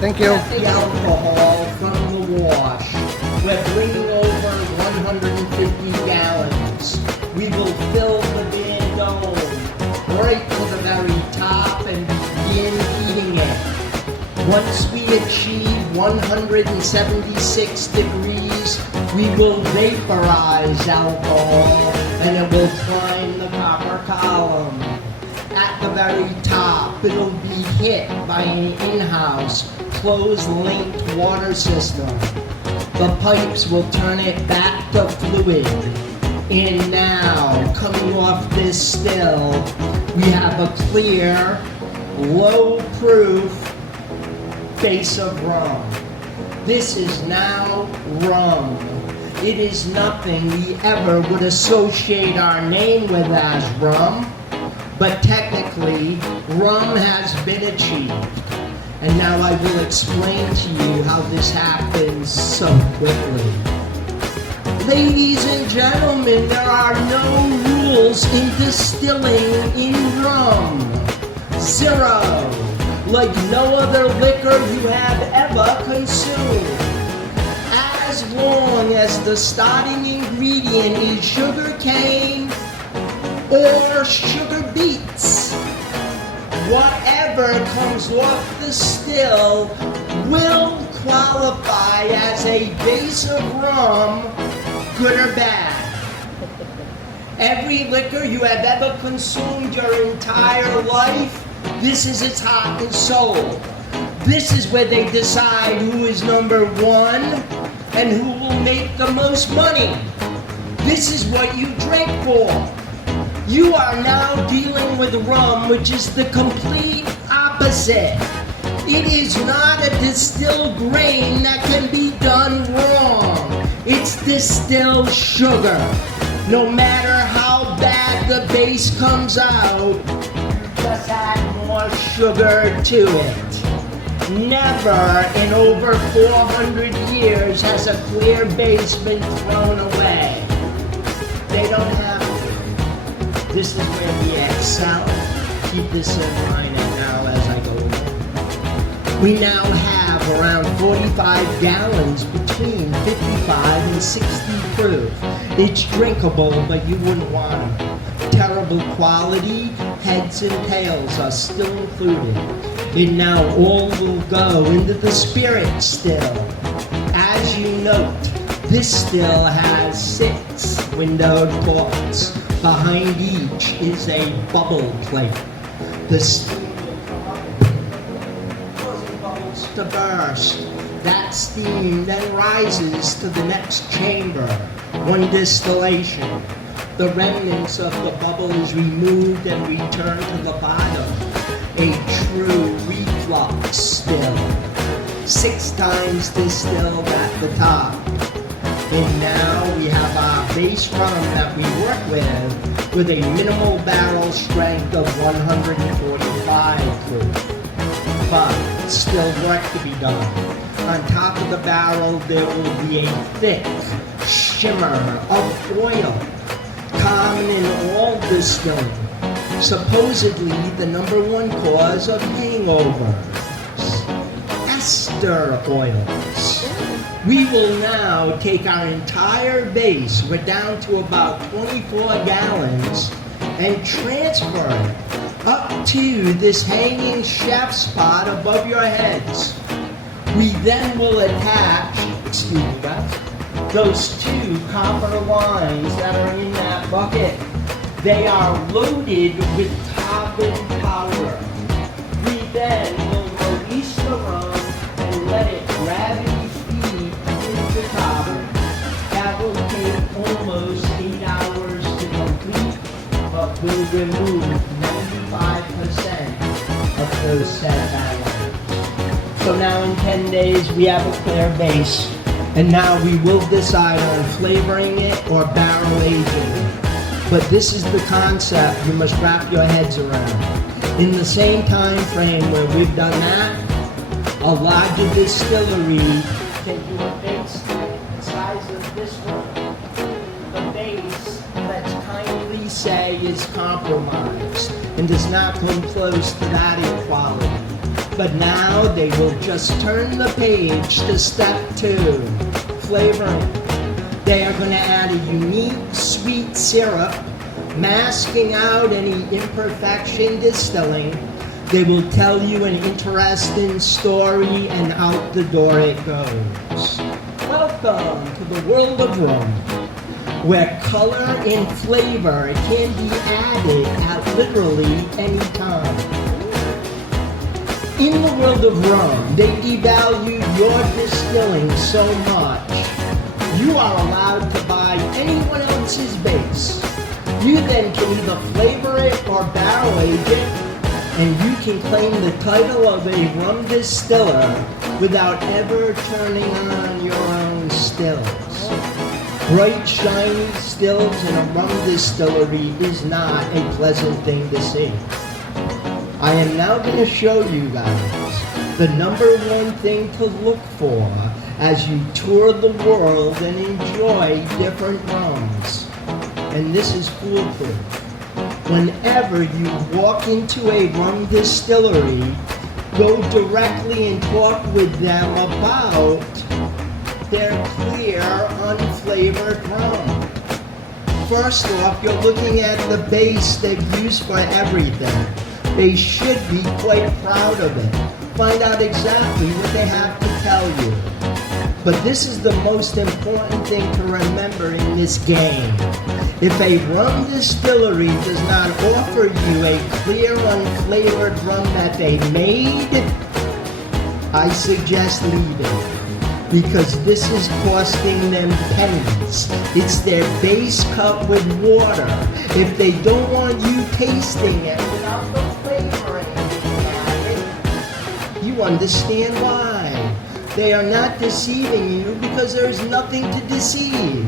Thank you. The alcohol from the wash. We're bringing over 150 gallons. We will fill the beer dome right to the very top and begin heating it. Once we achieve 176 degrees, we will vaporize alcohol and it will climb the copper column. At the very top, it'll be hit by an in-house closed-linked water system. The pipes will turn it back to fluid. And now, coming off this still, we have a clear, low-proof base of rum. This is now rum. It is nothing we ever would associate our name with as rum, but technically, rum has been achieved. And now I will explain to you how this happens so quickly. Ladies and gentlemen, there are no rules in distilling in rum. Zero. Like no other liquor you have ever consumed. As long as the starting ingredient is sugar cane or sugar beets, whatever comes off the still will qualify as a base of rum, good or bad. Every liquor you have ever consumed your entire life, this is its heart and soul. This is where they decide who is number one and who will make the most money. This is what you drink for. You are now dealing with rum, which is the complete opposite. It is not a distilled grain that can be done wrong. It's distilled sugar. No matter how bad the base comes out, just add more sugar to it. Never in over 400 years has a clear base been thrown away. They don't have to. This is where we excel. Keep this in mind and now as I go along. We now have around 45 gallons between 55 and 60 proof. It's drinkable, but you wouldn't want them. Terrible quality, heads and tails are still included. And now all will go into the spirit still. As you note, this still has 6 windowed ports. Behind each is a bubble plate. The steam will come up, causing bubbles to burst. That steam then rises to the next chamber. One distillation. The remnants of the bubble is removed and returned to the bottom. A true reflux still. 6 times distilled at the top. And now we have our base rum that we work with a minimal barrel strength of 145 proof. But still work to be done. On top of the barrel there will be a thick shimmer of oil, common in all distilling. Supposedly the #1 cause of hangovers. Ester oils. We will now take our entire base, we're down to about 24 gallons, and transfer it up to this hanging chef spot above your heads. We then will attach, excuse me guys, those 2 copper lines that are in that bucket. They are loaded with carbon powder. We then will release the rum and let it gravity feed into carbon. That will take almost 8 hours to complete, but will remove 95% of those said balance. So now in 10 days, we have a clear base. And now we will decide on flavoring it or barrel aging it. But this is the concept you must wrap your heads around. In the same time frame where we've done that, a larger distillery can do a base the size of this one. The base, let's kindly say, is compromised and does not come close to that equality. But now they will just turn the page to step 2, flavoring. They are going to add a unique sweet syrup, masking out any imperfection distilling. They will tell you an interesting story, and out the door it goes. Welcome to the world of rum, where color and flavor can be added at literally any time. In the world of rum, they devalue your distilling so much, you are allowed to buy anyone else's base. You then can either flavor it or barrel age it, and you can claim the title of a rum distiller without ever turning on your own stills. Bright, shiny stills in a rum distillery is not a pleasant thing to see. I am now going to show you guys the #1 thing to look for as you tour the world and enjoy different rums. And this is foolproof. Whenever you walk into a rum distillery, go directly and talk with them about their clear, unflavored rum. First off, you're looking at the base they've used for everything. They should be quite proud of it. Find out exactly what they have to tell you. But this is the most important thing to remember in this game. If a rum distillery does not offer you a clear, unflavored rum that they made, I suggest leaving. Because this is costing them pennies. It's their base cut with water. If they don't want you tasting it without the flavoring being added, you understand why. They are not deceiving you because there is nothing to deceive.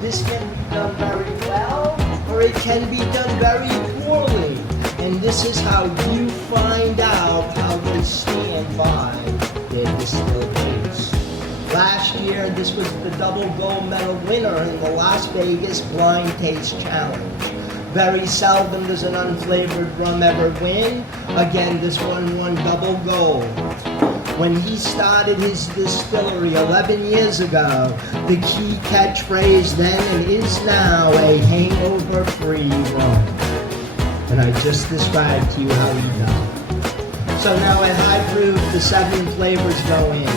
This can be done very well, or it can be done very poorly. And this is how you find out how they stand by their distilled base. Last year, this was the double gold medal winner in the Las Vegas Blind Taste Challenge. Very seldom does an unflavored rum ever win. Again, this one won double gold. When he started his distillery 11 years ago, the key catchphrase then and is now a hangover-free rum. And I just described to you how he does it. So now at high proof, the 7 flavors go in.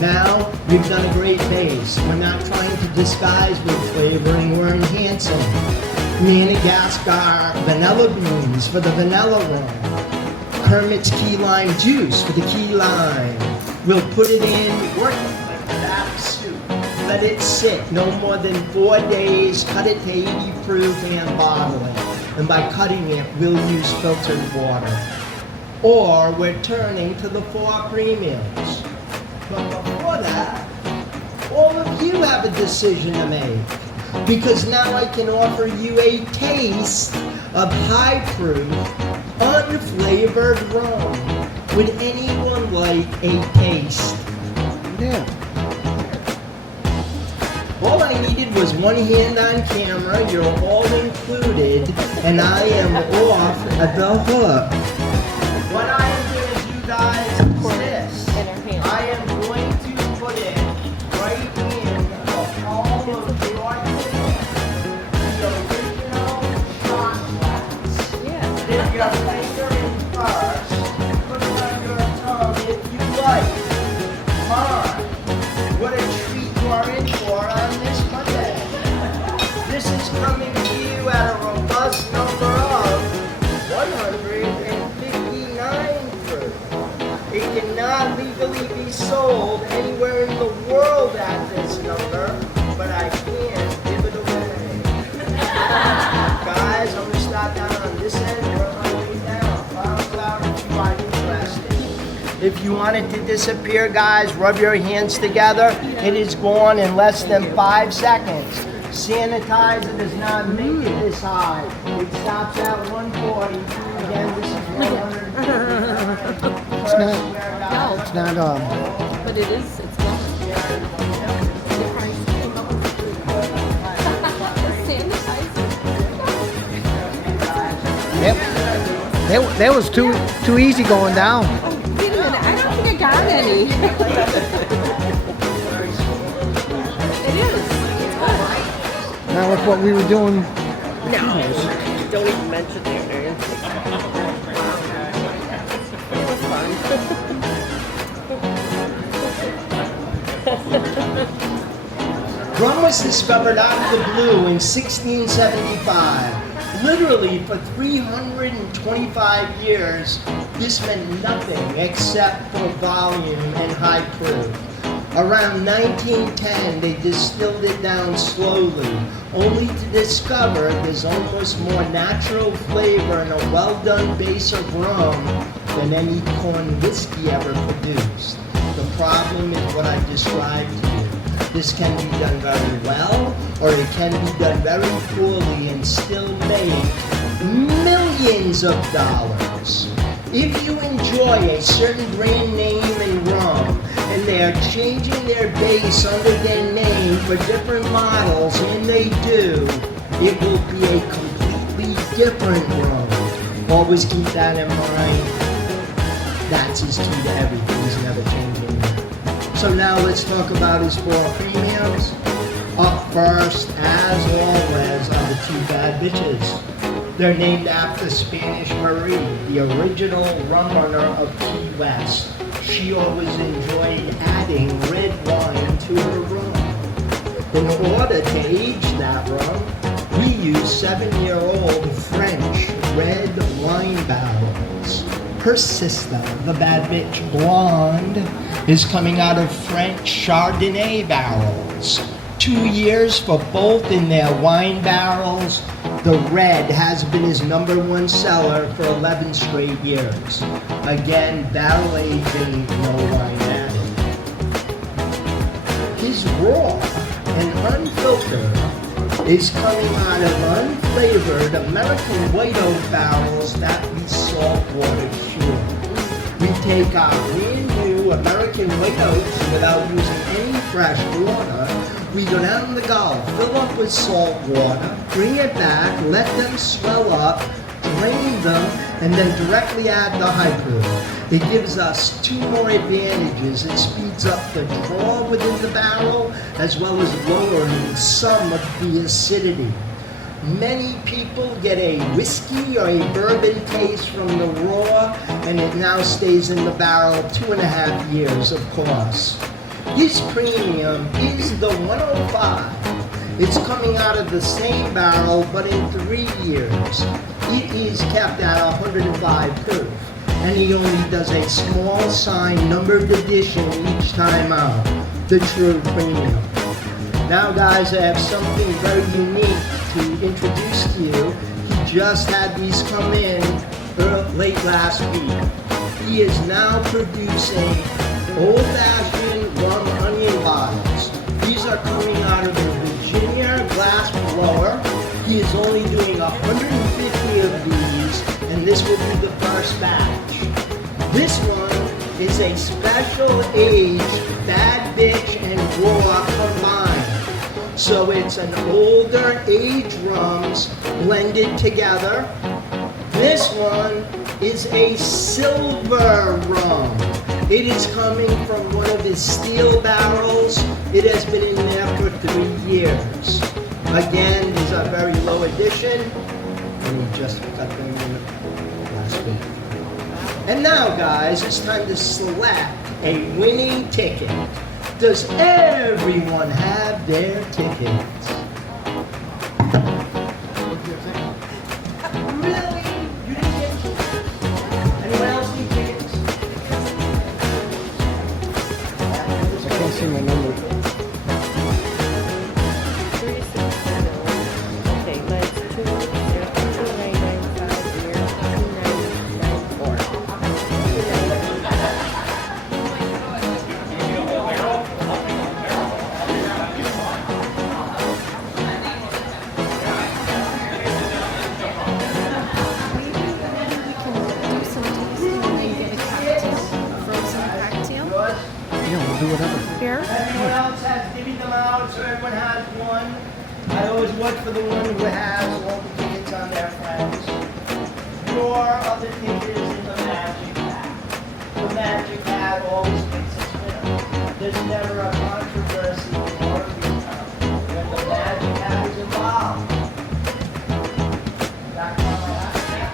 Now, we've done a great base. We're not trying to disguise with flavoring, we're enhancing. Madagascar vanilla beans for the vanilla rum. Kermit's key lime juice for the key lime. We'll put it in, work it like that soup. Let it sit no more than 4 days, cut it to 80 proof and bottle it. And by cutting it, we'll use filtered water. Or we're turning to the 4 premiums. But before that, all of you have a decision to make. Because now I can offer you a taste of high proof, unflavored rum. Would anyone like a taste? Yeah. All I needed was one hand on camera, you're all included, and I am off at the hook. What I am going to do, guys, is this. I am going to put it right in the palm of your hand. The original shot glass. Dip your finger in first. Put it on your tongue if you like. Come on. What a treat you are in for on this Monday. This is coming to you at a robust number of 159 proof. It cannot legally be sold anywhere in the world at this number, but I can give it away. Guys, I'm going to start down on this end, work my way down. Files out if you are interested. If you want it to disappear, guys, rub your hands together. It is gone in less than 5 seconds. Sanitizer does not make it this high. It stops at 140. Again, this is 100. It's not, But it is, it's gone. The price came up with sanitizer. that was too easy going down. Oh, wait a minute, I don't think I got any. It is. It's gone. Not with what we were doing. No. Don't even mention their name. It was fun. Rum was discovered out of the blue in 1675. Literally for 325 years, this meant nothing except for volume and high proof. Around 1910, they distilled it down slowly, only to discover there's almost more natural flavor in a well-done base of rum than any corn whiskey ever produced. The problem is what I described to you. This can be done very well, or it can be done very poorly and still make millions of dollars. If you enjoy a certain brand name in rum, and they are changing their base under their name for different models, and they do, it will be a completely different rum. Always keep that in mind. That's his key to everything. He's never changing that. So now let's talk about his 4 premiums. Up first, as always, are the 2 bad bitches. They're named after Spanish Marie, the original rum runner of Key West. She always enjoyed adding red wine to her rum. In order to age that rum, we use 7-year-old French red wine barrels. Her sister, the bad bitch Blonde, is coming out of French Chardonnay barrels. 2 years for both in their wine barrels. The red has been his #1 seller for 11 straight years. Again, barrel aging, no wine added. His raw and unfiltered is coming out of unflavored American white oak barrels that we saltwater cure. We take our brand new American white oaks without using any fresh water. We go down the Gulf, fill up with salt water, bring it back, let them swell up, drain them, and then directly add the high proof. It gives us 2 more advantages. It speeds up the draw within the barrel, as well as lowering some of the acidity. Many people get a whiskey or a bourbon taste from the raw, and it now stays in the barrel 2.5 years, of course. His premium is the 105. It's coming out of the same barrel, but in 3 years. It is kept at 105 proof, and he only does a small signed numbered edition each time out. The true premium. Now, guys, I have something very unique to introduce to you. He just had these come in late last week. He is now producing old-fashioned rum onion bottles. These are coming out of the Virginia glass blower. He is only doing 150 of these, and this will be the first batch. This one is a special aged bad bitch and raw combined. So it's an older aged rums blended together. This one is a silver rum. It is coming from one of his steel barrels. It has been in there for 3 years. Again, these are very low edition, and we just got them in last week. And now, guys, it's time to select a winning ticket. Does everyone have their tickets? Really? You didn't get tickets? Anyone else need tickets? I can't see my number. 367. Okay, let's 20995 2994. do whatever. Here? Everyone else has divvied them out, so everyone has one. I always watch for the one who has all the tickets on their friends. Your other ticket is in the magic hat. The magic hat always picks its winner. There's never a controversy or a veto when the magic hat is involved. Got one on that hat?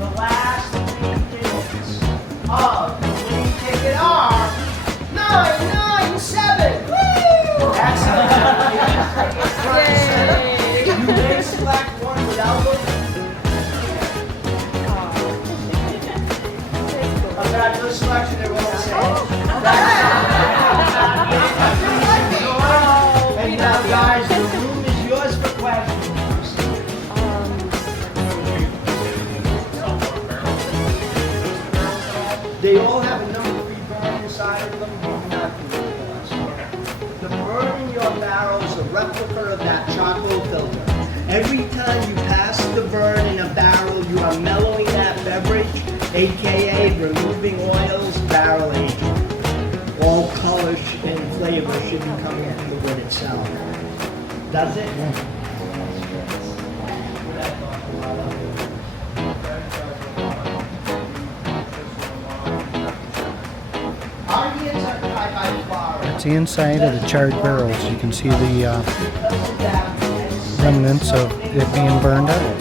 The last three digits of the winning ticket are 997. Woo! Excellent. Yay! You may select one without looking. I've got no selection, they're all the same. And now, guys, the room is yours for questions. They all have a number 3 burn inside of them. Do not do it. The burn in your barrel is a replica of that charcoal filter. Every time you pass the burn in a barrel, you are mellowing that beverage, aka removing oils, barrel aging. All color and flavor should be coming from the wood itself. Does it? That's the inside of the charred barrels. You can see the remnants of it being burned out.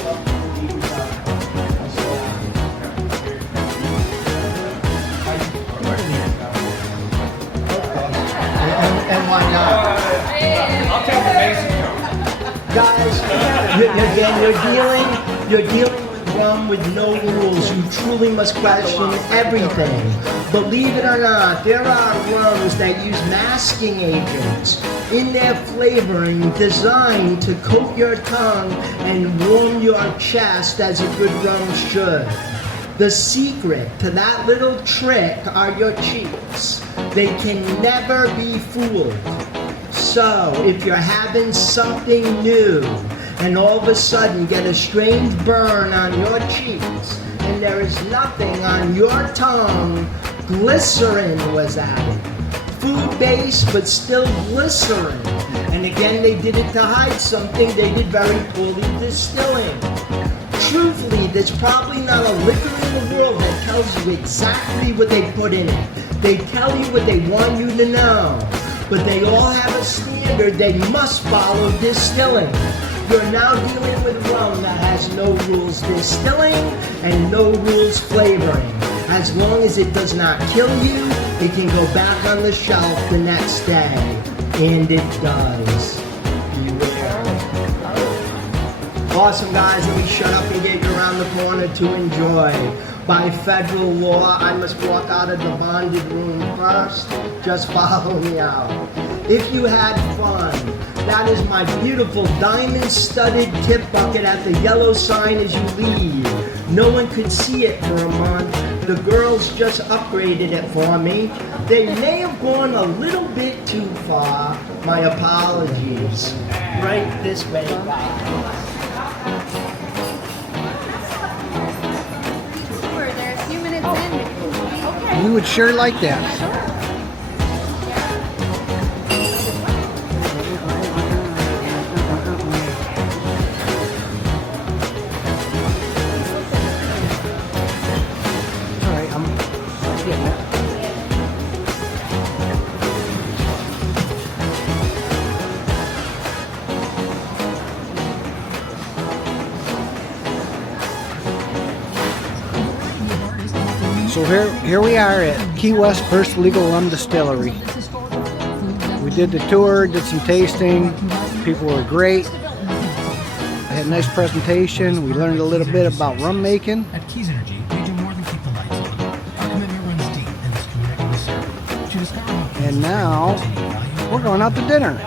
And why not? I'll take the basic. Guys, you're dealing with rum with no rules. You truly must question everything. Believe it or not, there are rums that use masking agents in their flavoring designed to coat your tongue and warm your chest as a good rum should. The secret to that little trick are your cheeks. They can never be fooled. So, if you're having something new and all of a sudden get a strange burn on your cheeks and there is nothing on your tongue, glycerin was added. Food-based, but still glycerin. And again, they did it to hide something they did very poorly distilling. Truthfully, there's probably not a liquor in the world that tells you exactly what they put in it. They tell you what they want you to know. But they all have a standard they must follow distilling. You're now dealing with rum that has no rules distilling and no rules flavoring. As long as it does not kill you, it can go back on the shelf the next day. And it does. Beware. Awesome, guys. Let me shut up and get you around the corner to enjoy. By federal law, I must walk out of the bonded room first. Just follow me out. If you had fun, that is my beautiful diamond-studded tip bucket at the yellow sign as you leave. No one could see it for a month. The girls just upgraded it for me. They may have gone a little bit too far. My apologies. Right this way, guys. They're a few minutes in. Okay. You would sure like that. All right, I'm getting it. So here we are at Key West First Legal Rum Distillery. We did the tour, did some tasting. People were great. I had a nice presentation. We learned a little bit about rum making. At Keys Energy, we do more than keep the lights on. Our commitment runs deep in this community we serve. To discover how And now we're going out to dinner.